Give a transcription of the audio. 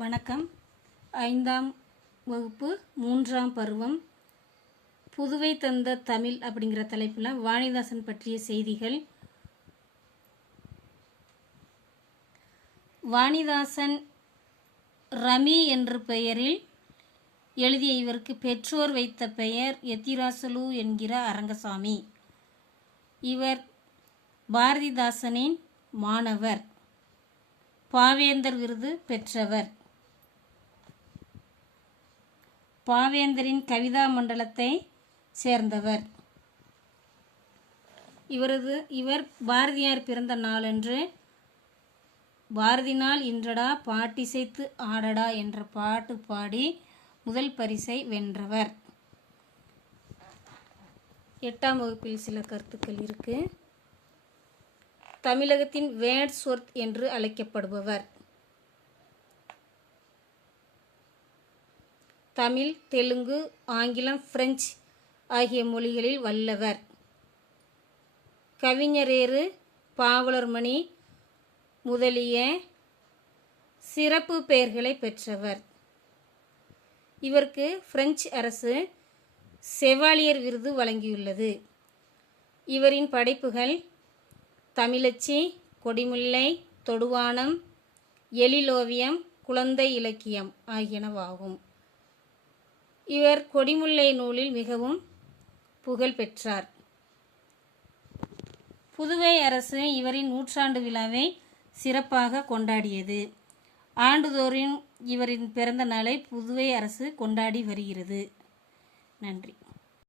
வணக்கம். 5ஆம் வகுப்பு 3ஆம் பருவம் புதுவை தந்த தமிழ் அப்படிங்கிற தலைப்பில் வாணிதாசன் பற்றிய செய்திகள். வாணிதாசன் ரமி என்ற பெயரில் எழுதிய இவருக்கு பெற்றோர் வைத்த பெயர் எத்திராசலு என்கிற அரங்கசாமி. இவர் பாரதிதாசனின் மாணவர், பாவேந்தர் விருது பெற்றவர். பாவேந்தரின் கவிதா மண்டலத்தை சேர்ந்தவர். இவர் பாரதியார் பிறந்த நாளன்று பாரதி நாள் இன்றடா பாட்டிசைத்து ஆடடா என்ற பாட்டு பாடி முதல் பரிசை வென்றவர். 8ஆம் வகுப்பில் சில கருத்துக்கள் இருக்கு. தமிழகத்தின் வேர்ட்ஸ்வொர்த் என்று அழைக்கப்படுபவர். தமிழ், தெலுங்கு, ஆங்கிலம், பிரெஞ்சு ஆகிய மொழிகளில் வல்லவர். கவிஞரேறு, பாவலர்மணி முதலிய சிறப்பு பெயர்களை பெற்றவர். இவருக்கு பிரெஞ்சு அரசு செவாலியர் விருது வழங்கியுள்ளது. இவரின் படைப்புகள் தமிழச்சி, கொடிமுல்லை, தொடுவானம், எழிலோவியம், குழந்தை இலக்கியம் ஆகியனவாகும். இவர் கொடிமுல்லை நூலில் மிகவும் புகழ் பெற்றார். புதுவை அரசு இவரின் நூற்றாண்டு விழாவை சிறப்பாக கொண்டாடியது. ஆண்டுதோறும் இவரின் பிறந்த நாளை புதுவை அரசு கொண்டாடி வருகிறது. நன்றி.